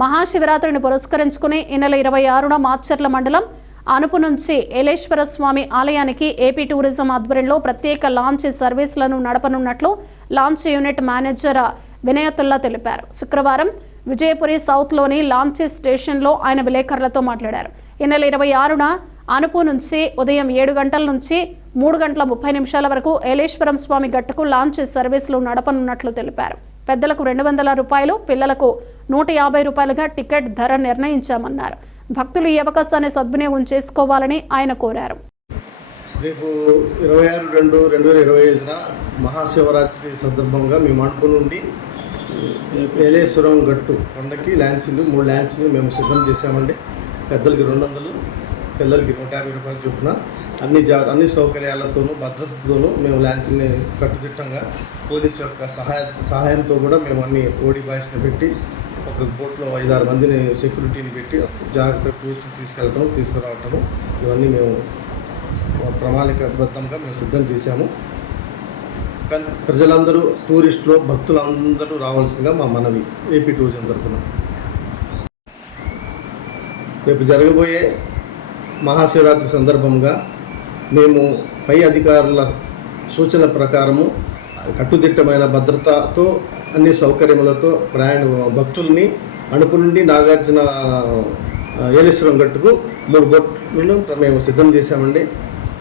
మహాశివరాత్రిని పురస్కరించుకుని ఈ నెల 26న మాచర్ల మండలం అనుపు నుంచి ఏలేశ్వర స్వామి ఆలయానికి ఏపీ టూరిజం ఆధ్వర్యంలో ప్రత్యేక లాంచ్ సర్వీసులను నడపనున్నట్లు లాంచ్ యూనిట్ మేనేజర్ వినయతుల్లా తెలిపారు. శుక్రవారం విజయపురి సౌత్లోని లాంచ్ స్టేషన్లో ఆయన విలేకరులతో మాట్లాడారు. ఈ నెల 26న అనుపు నుంచి ఉదయం 7 గంటల నుంచి 3 గంటల 30 నిమిషాల వరకు ఏలేశ్వరం స్వామి గట్టుకు లాంచ్ సర్వీసులు నడపనున్నట్లు తెలిపారు. పెద్దలకు 200 రూపాయలు, పిల్లలకు 150 రూపాయలుగా టికెట్ ధర నిర్ణయించామన్నారు. భక్తులు ఈ అవకాశాన్ని సద్వినియోగం చేసుకోవాలని ఆయన కోరారు. రేపు 26/2/2025న మహాశివరాత్రి సందర్భంగా మేము అనుపు నుండి ఏలేశ్వరం గట్టు కొండకి ల్యాంచ్లు 3 ల్యాంచ్లు మేము సిద్ధం చేశామండి. పెద్దలకి 200, పిల్లలకి 150 రూపాయలు చొప్పున అన్ని సౌకర్యాలతోనూ భద్రతతోనూ మేము ల్యాంచ్ని కట్టుదిట్టంగా పోలీసు యొక్క సహాయంతో కూడా మేము అన్ని ఓడి బాయ్స్ని పెట్టి ఒక బోట్లో 5-6 మందిని సెక్యూరిటీని పెట్టి జాగ్రత్తగా టూరిస్టులు తీసుకురావటము ఇవన్నీ మేము ప్రణాళికాబద్ధంగా మేము సిద్ధం చేశాము. కానీ ప్రజలందరూ, టూరిస్టులు, భక్తులందరూ రావాల్సిందిగా మా మనవి ఏపీ టూరిజం తరఫున. రేపు జరగబోయే మహాశివరాత్రి సందర్భంగా మేము పై అధికారుల సూచన ప్రకారము కట్టుదిట్టమైన భద్రతతో అన్ని సౌకర్యములతో భక్తుల్ని అనుపు నుండి నాగార్జున ఏలేశ్వరం గట్టుకు 3 బోట్లు మేము సిద్ధం చేశామండి.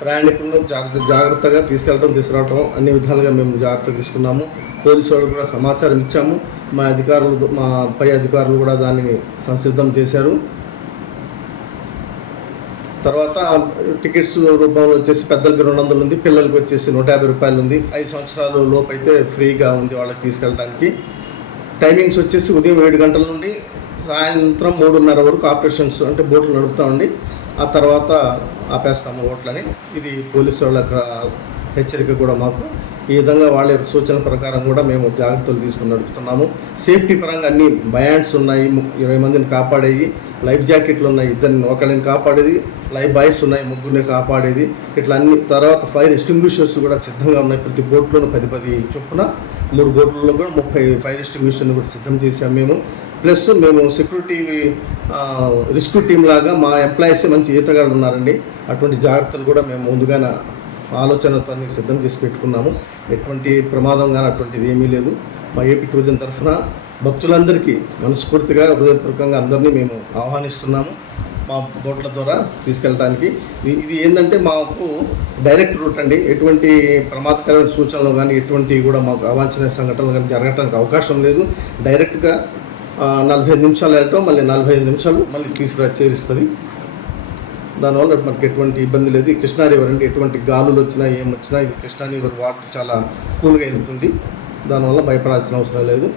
ప్రయాణికులను జాగ్రత్తగా తీసుకురావటం అన్ని విధాలుగా మేము జాగ్రత్త తీసుకున్నాము. పోలీసు వాళ్ళు కూడా సమాచారం ఇచ్చాము. మా పై అధికారులు కూడా దానిని సంసిద్ధం చేశారు. తర్వాత టికెట్స్ రూపంలో వచ్చేసి పెద్దలకి 200 ఉంది, పిల్లలకి వచ్చేసి 150 రూపాయలు ఉంది. 5 సంవత్సరాల లోపు అయితే ఫ్రీగా ఉంది వాళ్ళకి తీసుకెళ్ళడానికి. టైమింగ్స్ వచ్చేసి ఉదయం 7 గంటల నుండి సాయంత్రం 3:30 వరకు ఆపరేషన్స్ అంటే బోట్లు నడుపుతామండి. ఆ తర్వాత ఆపేస్తాము బోట్లని. ఇది పోలీసు వాళ్ళ హెచ్చరిక కూడా మాకు. ఈ విధంగా వాళ్ళ సూచన ప్రకారం కూడా మేము జాగ్రత్తలు తీసుకుని నడుపుతున్నాము. సేఫ్టీ పరంగా అన్ని బయాండ్స్ ఉన్నాయి, 20 మందిని కాపాడేవి, లైఫ్ జాకెట్లు ఉన్నాయి, ఒకరిని కాపాడేది, లైఫ్ బాయ్స్ ఉన్నాయి, 3 కాపాడేది, ఇట్లా అన్ని. తర్వాత ఫైర్ ఎక్స్టింగ్విషర్స్ కూడా సిద్ధంగా ఉన్నాయి. ప్రతి బోట్లోనూ 10 చొప్పున 3 బోట్లలో కూడా 30 ఫైర్ ఎక్స్టింగ్విషర్ని కూడా సిద్ధం చేసాము మేము. ప్లస్ మేము సెక్యూరిటీ రెస్క్యూ టీమ్ లాగా మా ఎంప్లాయీస్ మంచి ఈతగాళ్ళు ఉన్నారండి. అటువంటి జాగ్రత్తలు కూడా మేము ముందుగానే ఆలోచనతో సిద్ధం చేసి పెట్టుకున్నాము. ఎటువంటి ప్రమాదం కానీ అటువంటిది ఏమీ లేదు. మా ఏపీ టూరిజం తరఫున భక్తులందరికీ మనస్ఫూర్తిగా హృదయపూర్వకంగా అందరినీ మేము ఆహ్వానిస్తున్నాము మా బోట్ల ద్వారా తీసుకెళ్ళడానికి. ఇది ఏంటంటే మాకు డైరెక్ట్ రూట్ అండి. ఎటువంటి ప్రమాదకరమైన సూచనలు కానీ ఎటువంటి కూడా మాకు అవాంఛనీయ సంఘటనలు కానీ జరగడానికి అవకాశం లేదు. డైరెక్ట్గా 45 నిమిషాలు వెళ్ళటం, మళ్ళీ 45 నిమిషాలు మళ్ళీ చేరుస్తుంది. దానివల్ల మనకి ఎటువంటి ఇబ్బంది లేదు. కృష్ణా రివర్ అంటే ఎటువంటి గాలులు వచ్చినా ఏమొచ్చినా ఇది కృష్ణా రివర్ వాటర్ చాలా కూల్గా వెళ్తుంది. దానివల్ల భయపడాల్సిన అవసరం లేదు.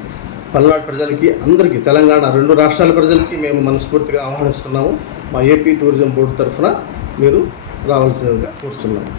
పల్నాడు ప్రజలకి, అందరికీ, తెలంగాణ 2 రాష్ట్రాల ప్రజలకి మేము మనస్ఫూర్తిగా ఆహ్వానిస్తున్నాము. మా ఏపీ టూరిజం బోర్డు తరఫున మీరు రావాల్సిందిగా కోరుతున్నాము.